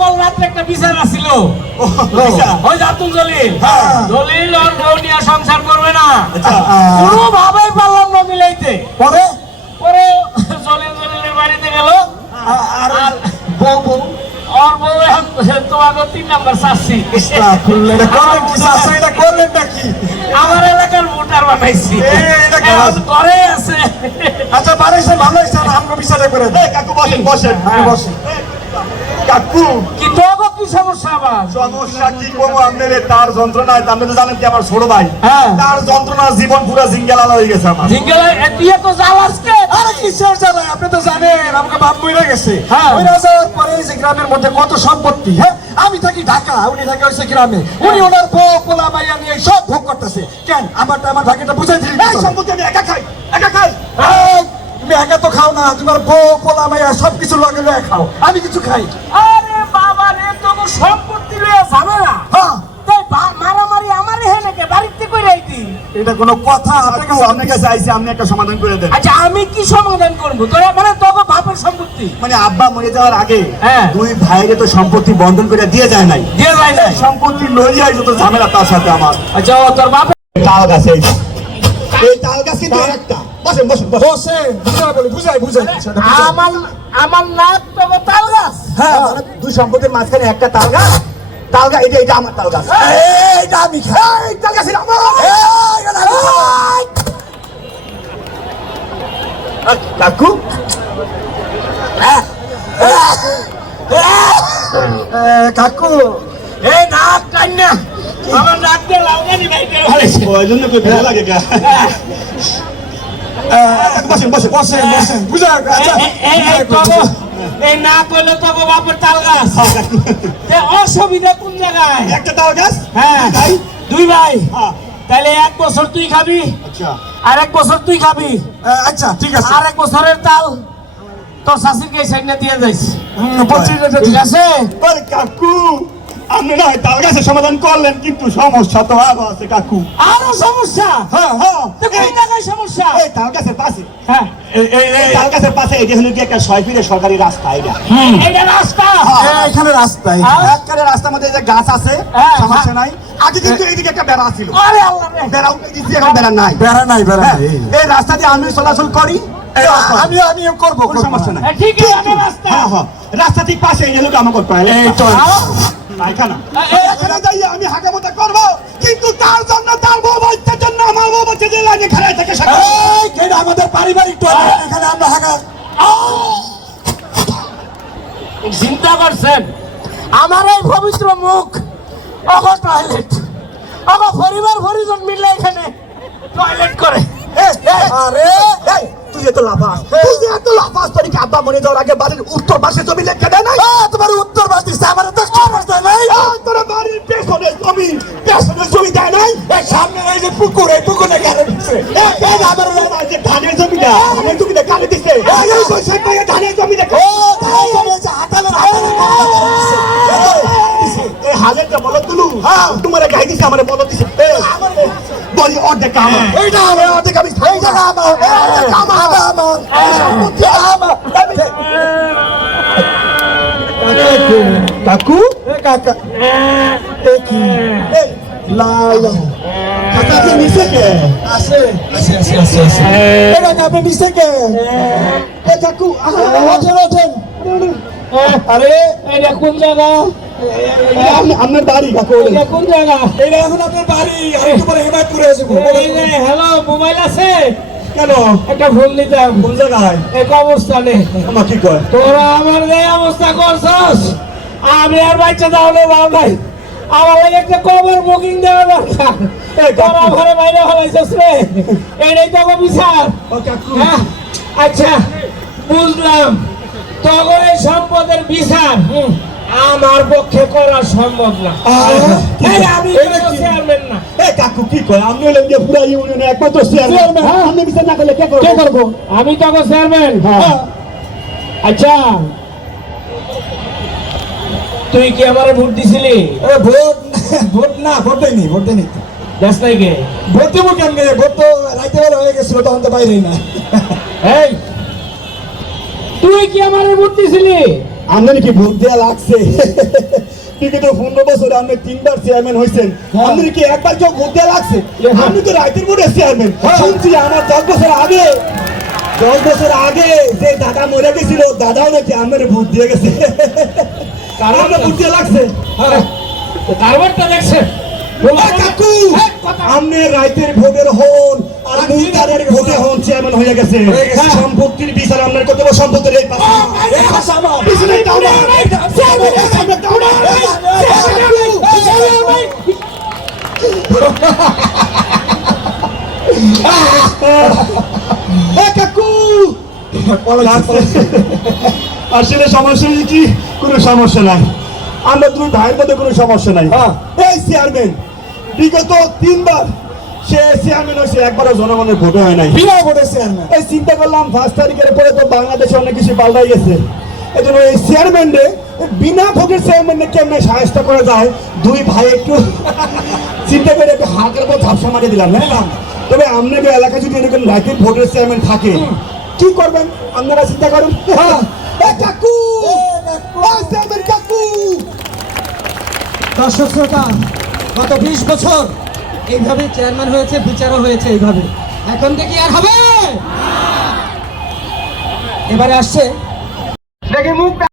গতকাল রাত্রে একটা বিচার আসছিল বিচার? ওই জলিল। হ্যাঁ। জলিল আর বউ নিয়ে সংসার করবে না। আচ্ছা। কোনো ভাবেই পারলাম না মিলাইতে। পরে? পরে জলিল জলিলের বাড়িতে গেল। আর আর বউ বউ? ওর বউ তোমাকে তিন নাম্বার চাচ্ছি করলেন নাকি? আমার এলাকার ভোটার বানাইছি। এটা ঘরে আছে। আচ্ছা বাড়াইছে ভালো হয়েছে আমরা বিচারে করে কাকু বসেন বসেন। আমি বসি কাকু কি তোকে কি সমস্যা আবার? সমস্যা কি করব? আপনার তার যন্ত্রণায় আপনি তো জানেন কি আমার ছোট ভাই। হ্যাঁ। তার যন্ত্রণা জীবন পুরো জিঙ্গেলাল হয়ে গেছে আমার। জিঙ্গেলা তুই তো যাও আজকে। আরে কিসের জ্বালায় আপনি তো জানেন আমাকে বাপ মরে গেছে। হ্যাঁ। ওই যাওয়ার পরে যে গ্রামের মধ্যে কত সম্পত্তি হ্যাঁ? আমি থাকি ঢাকা উনি থাকে হচ্ছে গ্রামে। উনি ওনার বউ পোলা বাইয়া নিয়ে সব ভোগ করতেছে। কেন? আমারটা আমার ঢাকাটা বুঝাই দিলি সম্পত্তি আমি একা খাই একা খাই। তুমি একা তো খাও না তোমার বউ পোলা মাইয়া সব কিছু লগে লগে খাও। আমি কিছু খাই আরে বাবা রে তোকে সম্পত্তি লয়ে যাবে না? হ্যাঁ। তাই মারামারি নাকি বাড়িতে কই রাইতি এটা কোনো কথা আপনার কাকু কাছে আপনার কাছে আইছি আপনি একটা সমাধান করে দেন। আচ্ছা আমি কি সমাধান করব? তোরা মানে তোকে বাপের সম্পত্তি। মানে আব্বা মরে যাওয়ার আগে হ্যাঁ। দুই ভাইরে তো সম্পত্তি বন্ধন করে দিয়ে যায় নাই। দিয়ে যায় না সম্পত্তি লইয়াই যত ঝামেলা তার সাথে আমার। আচ্ছা তোর বাপ তাল গাছ এই তাল গাছ কিন্তু একটা। বসেন বসেন বসেন। বসে বুঝাই বলি বুঝাই বুঝাই। সেটা বুঝাই। আমার আমার নাক তাল গাছ। হ্যাঁ মানে দুই সম্পত্তির মাঝখানে একটা তাল গাছ তাল গাছ এটা এটা আমার তাল গাছ। এইটা আমি এই তাল আমার এইটা কাকু। এ, কাকু। এই নাক টান আমার নাক দিয়ে লাউগানি ভাই ওই জন্য কই লাগে গা। বসেন বসেন বসেন বসেন বুঝাই আচ্ছা এই- নাক হলো তোকে বাপের তাল গাছ তে অসুবিধা কোন জায়গায় একটা তাল গাছ হ্যাঁ দুই ভাই হ্যাঁ তাহলে এক বছর তুই খাবি আচ্ছা আর এক বছর তুই খাবি আচ্ছা ঠিক আছে আর এক বছরের তাল তোর শাশুড়িকে সাইডে দিয়ে যাইস ঠিক আছে কাকু আপনি না তাল গাছের সমাধান করলেন কিন্তু সমস্যা তো আরও আছে কাকু। আরও সমস্যা? হ্যাঁ হ্যাঁ। তো কোন জায়গায় সমস্যা? এই তাল গাছের পাশে। হ্যাঁ। এই এই এই তাল গাছের পাশে এটা হলো কি একটা ছয় সরকারি রাস্তা এটা এইটা রাস্তা? এ, এখানে রাস্তায়। রাস্তার মধ্যে যে গাছ আছে হ্যাঁ, সমস্যা নাই। আগে কিন্তু এইদিকে একটা বেড়া ছিল। আরে আল্লাহ বেড়া উঠে দিচ্ছি এখন বেড়া নাই। বেড়া নাই বেড়া নাই। এই রাস্তা দিয়ে আমি চলাচল করি আমি আমি করব কোনো সমস্যা নাই। আছে রাস্তা। হ্যাঁ হ্যাঁ। রাস্তা ঠিক পাশে এই লোক আমাকে করতে এই তো পায়খানা। এখানে যাইয়ে আমি হাঁকামোটা করব কিন্তু তার জন্য তার বউ বাচ্চার জন্য আমার বউ বাচ্চা যে লাইনে খেলায় থাকে সেটা আমাদের পারিবারিক টয়লেট এখানে আমরা হাগা চিন্তা করছেন? আমার এই পবিত্র মুখ অগ টয়লেট অগ পরিবার পরিজন মিলে এখানে টয়লেট করে। আরে তুই এত লাফাস। তুই যে এত লাফাস তোর কি আব্বা মনে যাওয়ার আগে বাড়ির উত্তর পাশে জমি লেখা দেয় নাই? জমিটা কানে দিছে এই, এই, বৈশাখ মাসে ধানের জমি দেখো। ও! তাই জন্য যে হাতালের হাতালের কথা বলা দিচ্ছে। এই হাজারটা বলো তুলু হ্যাঁ তোমার গাই দিছে। আমার বলো দিছে বলি অর্ধেক আমার। এইটা আমার অর্ধেক আমি এই আমার অর্ধেক আমার। আমার। সম্পত্তি আমার। কাকু কাকা? এ কি? লাল। কাকা নিছে কে আছে আছে আছে আছে আছে এ আপনি নিচে কে এ কাকু ওঠেন ওঠেন আরে এটা কোন জায়গা আপনার বাড়ি কাকু এটা কোন জায়গা এটা এখন আপনার বাড়ি আমি তোমার হেমায়তপুরে আসব হ্যালো মোবাইল আছে কেন একটা কোন জায়গায় এক অবস্থানে আমার কি কয় তোরা আমার অবস্থা করছস আমি আর বাচ্চা দাও বাউ নাই আমার লাগে একটা কবর বুকিং দেওয়া দরকার। তোরা ঘরে বাইরে হলাইছস রে। এটাই তো বিচার। হ্যাঁ? আচ্ছা বুঝলাম। তখন এই সম্পদের বিচার। আমার পক্ষে করা সম্ভব না। আমি চেয়ারম্যান না। কাকু কি কয় আমি হলাম যে পুরা ইউনিয়নে একমাত্র চেয়ারম্যান আপনি বিচার না করলে কে করব? আমি চেয়ারম্যান আচ্ছা তুই কি আমারে ভোট দিছিলি? ভোট ভোট না ভোট দেয়নি ভোট দেয়নি দেশ নাই কে? ভোট দেবো কেমনে? ভোট তো রাইতে বেলা হয়ে গেছিল তখন তো বাইরেই না। এই তুই কি আমারে ভোট দিছিলি? আপনার কি ভোট দেওয়া লাগছে? বিগত পনেরো বছর আপনি তিনবার চেয়ারম্যান হয়েছেন হ্যাঁ। আপনার কি একবার কেউ ভোট দেওয়া লাগছে। আমি তো রাইতের বোর্ডের চেয়ারম্যান। শুনছি আমার দশ বছর আগে দশ বছর আগে যে দাদা মরে গেছিল দাদাও নাকি আমার ভোট দিয়ে গেছে। কারণ আপনার লাগছে? কারবারটা দেখছেন এ কাকু আপনি রাইতের ভোটের হন আর মুলতানের ভোটে হন চেয়ারম্যান হয়ে গেছে। হয়ে। সম্পত্তির বিচার আপনার কত সম্পত্তির। এই কাকু, কাকু আসলে সমস্যা কি? কোনো সমস্যা নাই। আমরা দুই ভাইয়ের মধ্যে কোনো সমস্যা নাই। হ্যাঁ। এই চেয়ারম্যান বিগত তিনবার সে চেয়ারম্যান হয়েছে একবারও জনগণের ভোটে হয় নাই। বিনা চেয়ারম্যান এই চিন্তা করলাম তারিখের পরে তো বাংলাদেশে অনেক কিছু পাল্টাই গেছে। এই জন্য এই চেয়ারম্যান বিনা ভোটের কেমনে সাহায্য করা যায়? দুই ভাই একটু চিন্তা করে একটু হাতের উপর ঝাপসা মারি দিলাম হ্যাঁ? তবে আপনাকে এলাকায় যদি এরকম ভোটের চেয়ারম্যান থাকে কি করবেন? আপনারা চিন্তা করুন। হ্যাঁ। কাকু। কাকু। দর্শক শ্রোতা গত বিশ বছর এইভাবে চেয়ারম্যান হয়েছে বিচারও হয়েছে এইভাবে। এখন থেকে আর হবে? এবারে আসছে। দেখি মুখ